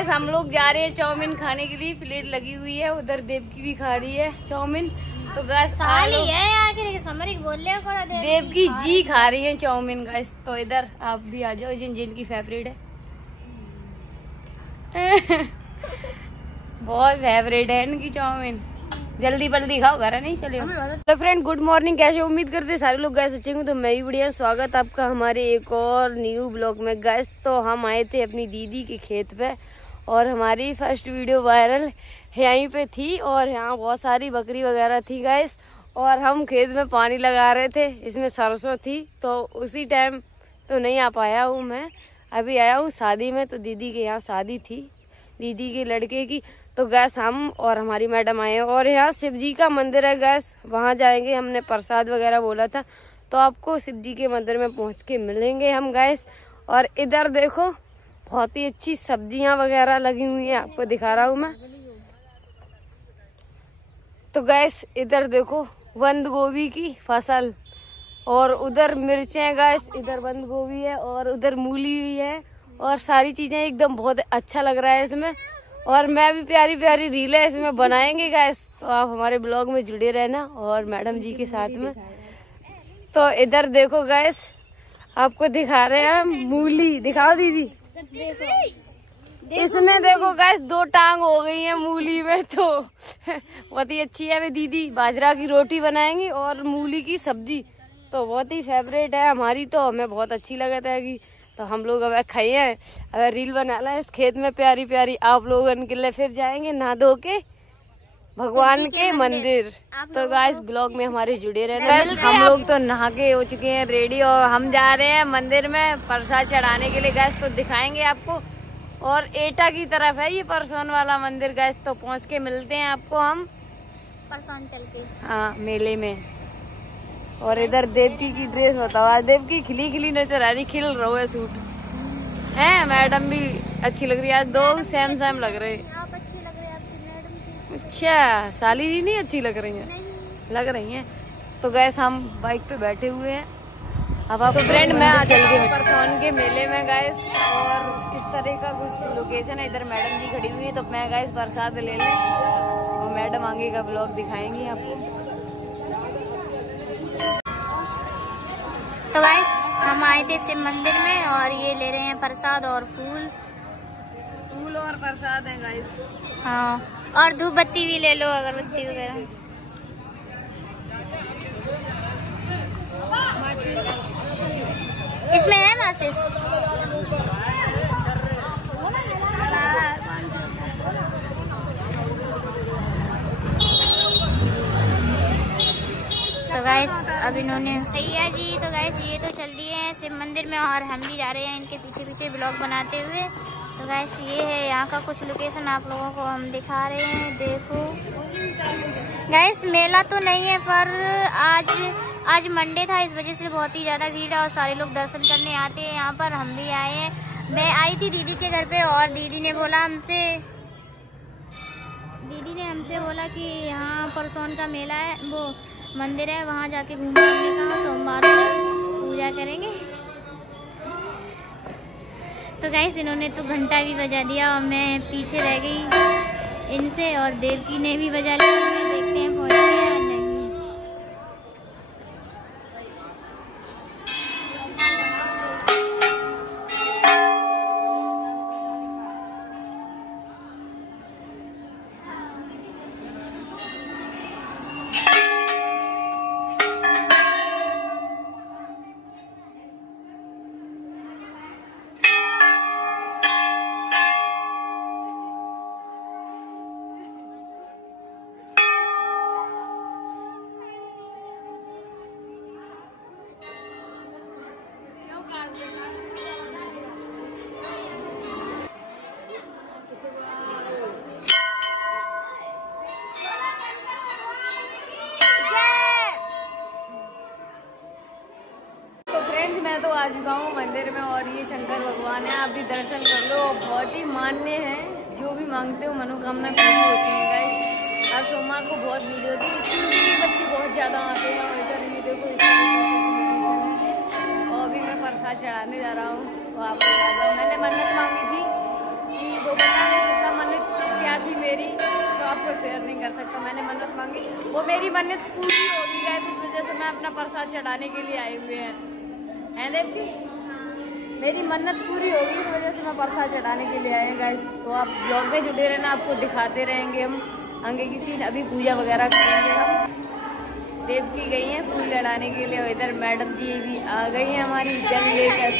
Guys हम लोग जा रहे हैं चाउमीन खाने के लिए। प्लेट लगी हुई है, उधर देव की भी खा रही है चाउमीन। तो गाइस देव की जी खा रही है चाउमीन गाइस। तो इधर आप भी आ जाओ, जिनकी फेवरेट है। बहुत फेवरेट है इनकी चाउमीन। जल्दी जल्दी खाओ, घर नहीं चले। तो फ्रेंड गुड मॉर्निंग, कैसे उम्मीद करते सारे लोग गैस अच्छे होंगे। तो मैं भी बढ़िया, स्वागत आपका हमारे एक और न्यू ब्लॉग में गैस। तो हम आए थे अपनी दीदी के खेत पे और हमारी फर्स्ट वीडियो वायरल यहीं पे थी। और यहाँ बहुत सारी बकरी वगैरह थी गैस। और हम खेत में पानी लगा रहे थे, इसमें सरसों थी। तो उसी टाइम तो नहीं आ पाया हूँ मैं, अभी आया हूँ शादी में। तो दीदी के यहाँ शादी थी, दीदी के लड़के की। तो गैस हम और हमारी मैडम आए हैं और यहाँ शिव जी का मंदिर है गैस, वहाँ जाएंगे। हमने प्रसाद वगैरह बोला था, तो आपको शिव जी के मंदिर में पहुँच के मिलेंगे हम गैस। और इधर देखो बहुत ही अच्छी सब्जियां वगैरह लगी हुई हैं, आपको दिखा रहा हूँ मैं। तो गैस इधर देखो बंद गोभी की फसल, और उधर मिर्चें गैस, इधर बंद गोभी है और उधर मूली भी है। और सारी चीजें एकदम बहुत अच्छा लग रहा है इसमें। और मैं भी प्यारी प्यारी रीलें इसमें बनाएंगे गैस। तो आप हमारे ब्लॉग में जुड़े रहना और मैडम जी के साथ में। तो इधर देखो गैस, आपको दिखा रहे हैं हम मूली। दिखाओ दीदी, इसमें देखो गैस 2 टांग हो गई है मूली में। तो बहुत ही अच्छी है। अभी दीदी बाजरा की रोटी बनाएंगी और मूली की सब्जी तो बहुत ही फेवरेट है हमारी। तो हमें बहुत अच्छी लगता है कि तो हम लोग अब खाइए, अगर रील बना लें इस खेत में प्यारी प्यारी आप लोगों के लिए। फिर जाएंगे नहा धो के भगवान के मंदिर। तो गाइस ब्लॉग में हमारे जुड़े रहना। हम लोग तो नहा के हो चुके हैं रेडी और हम जा रहे हैं मंदिर में प्रसाद चढ़ाने के लिए गैस। तो दिखाएंगे आपको। और एटा की तरफ है ये परसोन वाला मंदिर गैस। तो पहुंच के मिलते हैं आपको हम परसोन चल के, हाँ मेले में। और इधर देवकी की ड्रेस बताओ, आज देवकी खिली खिली नजर आ रही, खिल रहा है सूट है। मैडम भी अच्छी लग रही है, आज 2 सेम सेम लग रहे। आप अच्छी लग रही है आपकी मैडम। अच्छा साली जी नहीं अच्छी लग रही हैं, लग रही हैं। तो गैस हम बाइक पे बैठे हुए हैं। अब आप फ्रेंड मैं आ चल के परसोन के मेले में गैस। और इस तरह का कुछ लोकेशन है। इधर मैडम जी खड़ी हुई है। तो मैं गैस प्रसाद ले लें और मैडम आगे का ब्लॉग दिखाएंगी आपको। तो गाइस हम आए थे शिव मंदिर में और ये ले रहे हैं प्रसाद और फूल और प्रसाद है गाइस। हाँ, और धूप बत्ती भी ले लो, अगरबत्ती वगैरह। इसमें है माचिस। तो गाइस अब इन्होंने भैया जी, तो गाइस ये तो चल दिए हैं शिव मंदिर में और हम भी जा रहे हैं इनके पीछे पीछे ब्लॉग बनाते हुए। तो गाइस ये है यहाँ का कुछ लोकेशन, आप लोगों को हम दिखा रहे हैं। देखो गाइस मेला तो नहीं है, पर आज मंडे था, इस वजह से बहुत ही ज्यादा भीड़ है और सारे लोग दर्शन करने आते हैं यहाँ पर। हम भी आए हैं। मैं आई थी दीदी के घर पे और दीदी ने हमसे बोला कि यहाँ परसोन का मेला है, वो मंदिर है, वहाँ जाके घूमने का, सोमवार को पूजा करेंगे। तो गाइस इन्होंने तो घंटा भी बजा दिया और मैं पीछे रह गई इनसे। और देवकी ने भी बजा लिया। देखते हैं पहुँचे या नहीं। मैं तो आ चुका हूँ मंदिर में और ये शंकर भगवान है, आप भी दर्शन कर लो। बहुत ही मान्य है, जो भी मांगते हो मनोकामना पूरी होती है गाइस। आज सोमवार को बहुत भीड़ होती है, स्कूल के बच्चे बहुत ज़्यादा आते हैं। और इधर ये देखो और प्रसाद चढ़ाने जा रहा हूँ। तो आप मैंने मन्नत मांगी थी कि वो बताने शेयर नहीं कर सकता। मैंने मन्नत मांगी, वो मेरी मन्नत पूरी होगी गाइस, इस वजह से मैं अपना प्रसाद चढ़ाने के लिए आए हुए हैं देवकी। मेरी मन्नत पूरी होगी, इस वजह से मैं प्रसाद चढ़ाने के लिए आए हैं गाइस। तो आप ब्लॉग में जुड़े रहना, आपको दिखाते रहेंगे हम आगे की सीन। अभी पूजा वगैरह करेंगे हम। देवकी गई है फूल चढ़ाने के लिए, और इधर मैडम जी भी आ गई हैं हमारी जल लेकर।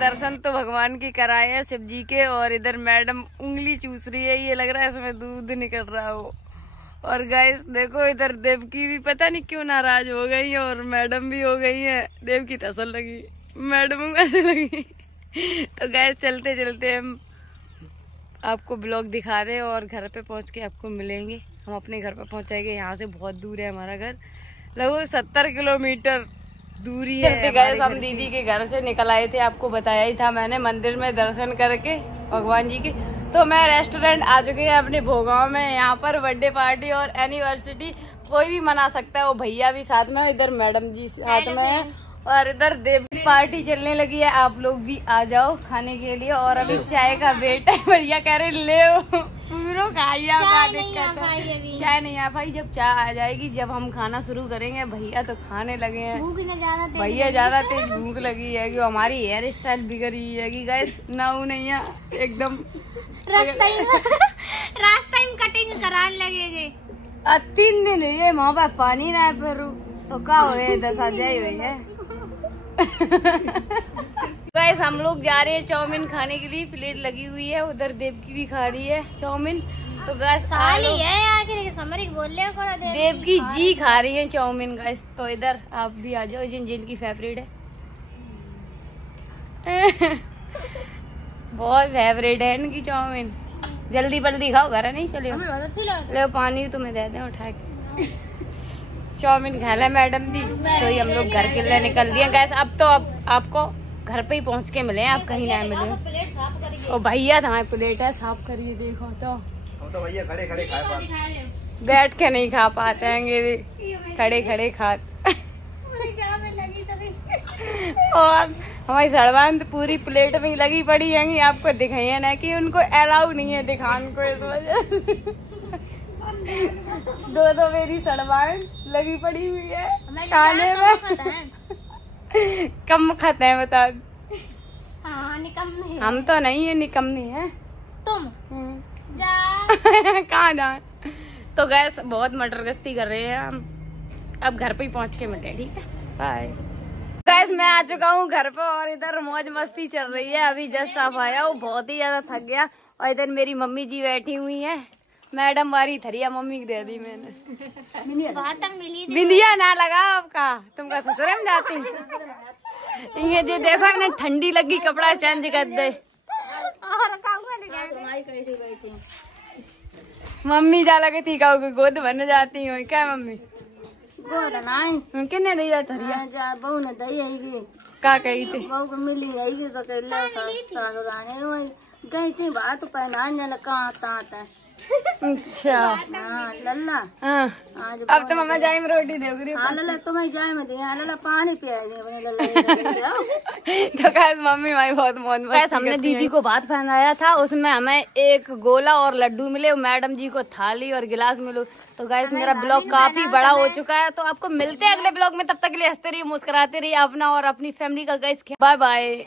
दर्शन तो भगवान की कराए हैं शिव जी के, और इधर मैडम उंगली चूस रही है, ये लग रहा है इसमें दूध निकल रहा हो। और गाइस देखो इधर देवकी भी पता नहीं क्यों नाराज हो गई है, और मैडम भी हो गई है। देवकी तो असल लगी, मैडम कैसे लगी। तो गाइस चलते चलते हम आपको ब्लॉग दिखा रहे हैं, और घर पे पहुंच के आपको मिलेंगे। हम अपने घर पे पहुंचाएंगे, यहाँ से बहुत दूर है हमारा घर, लगभग 70 किलोमीटर दूरी है। गए हम दीदी के घर से निकल आए थे, आपको बताया ही था मैंने, मंदिर में दर्शन करके भगवान जी के। तो मैं रेस्टोरेंट आ चुके हैं अपने भोगांव में। यहाँ पर बर्थडे पार्टी और एनिवर्सरी कोई भी मना सकता है, वो भैया भी साथ में, इधर मैडम जी साथ में है, और इधर देवी पार्टी चलने लगी है। आप लोग भी आ जाओ खाने के लिए। और अभी चाय का वेट है, भैया कह रहे ले लो खाइए, चाय नहीं आ पाई अभी। चाय नहीं आ पाई, जब चाय आ जाएगी, जब हम खाना शुरू करेंगे। भैया तो खाने लगे हैं, भूख न ज्यादा तेज भैया ज्यादा तेज भूख लगी है कि हमारी हेयर स्टाइल बिगड़ रही है कि गैस नाऊ नहीं है एकदम। रास्ता में कटिंग कराने लगेंगे। 3 दिन हुई है वहाँ पर पानी ना फिर तो क्या हुए 10 आ जाए हुई है। गाइस हम लोग जा रहे हैं चाउमीन खाने के लिए, प्लेट लगी हुई है, उधर देव की भी खा रही है चाउमीन। तो गाइस साली है आखिर समर बोल रहे देव की जी खा रही है चाउमीन गाइस। तो इधर आप भी आ जाओ जिनकी फेवरेट है। बहुत फेवरेट है इनकी चाउमीन। जल्दी जल्दी खाओ, घर नहीं चले। ले पानी तुम्हें दे दें उठा के। चाउमीन खा ले मैडम जी। तो ये हम लोग घर के लिए निकल दिए गैस। अब तो आपको घर पे ही पहुंच के मिले, आप कहीं ना मिले। और भैया हमारे प्लेट है साफ करिए, देखो तो भैया खड़े खड़े खाए, बैठ के नहीं खा पाते हैं, खड़े खड़े खा। और हमारी सड़वान तो पूरी प्लेट में ही लगी पड़ी है, आपको दिखाइए ना कि उनको अलाउ नहीं है दिखाने को, इस वजह से दो मेरी सड़वान लगी पड़ी हुई है खाने में। कम खाते हैं बता। हाँ, निकम्मे। हम तो नहीं है, निकम्मे है तुम। कहाँ जा। तो गैस बहुत मटर गश्ती कर रहे हैं हम, अब घर पे ही पहुंच के मिलते हैं, ठीक है, बाय। गैस मैं आ चुका हूँ घर पे और इधर मौज मस्ती चल रही है। अभी जस्ट आप आया हूँ, बहुत ही ज्यादा थक गया। और इधर मेरी मम्मी जी बैठी हुई है, मैडम वारी थरिया मम्मी को दे दी मैंने। बिंदिया ना लगा आपका, तुमका ससुर में जाती। ये जो देखो ना ठंडी लगी, कपड़ा चेंज कर दे। मम्मी जा लगे थी का गोद बन जाती हो क्या मम्मी? गोद नहीं किन्ने दी जा थरिया? जा बहू ने दई आएगी। का कही थी? बहू को मिली आएगी तो कह ले सागराने वही गई थी बात पहना न कहां ता। अच्छा हां लल्ला। हां अब तो मम्मा जाए में रोटी देगी। हां लल्ला तुम्हें जाए में दे लल्ला पानी पियाएगी अपने लल्ला। तो गाइस मम्मी भाई बहुत मौज। गाइस हमने दीदी को बात पहनाया था, उसमें हमें एक गोला और लड्डू मिले, मैडम जी को थाली और गिलास मिलो। तो गाइस मेरा ब्लॉग काफी बड़ा हो चुका है, तो आपको मिलते हैं अगले ब्लॉग में। तब तक के लिए हंसते रहिए, मुस्कुराते रहिए अपना और अपनी फैमिली का। Guys bye bye.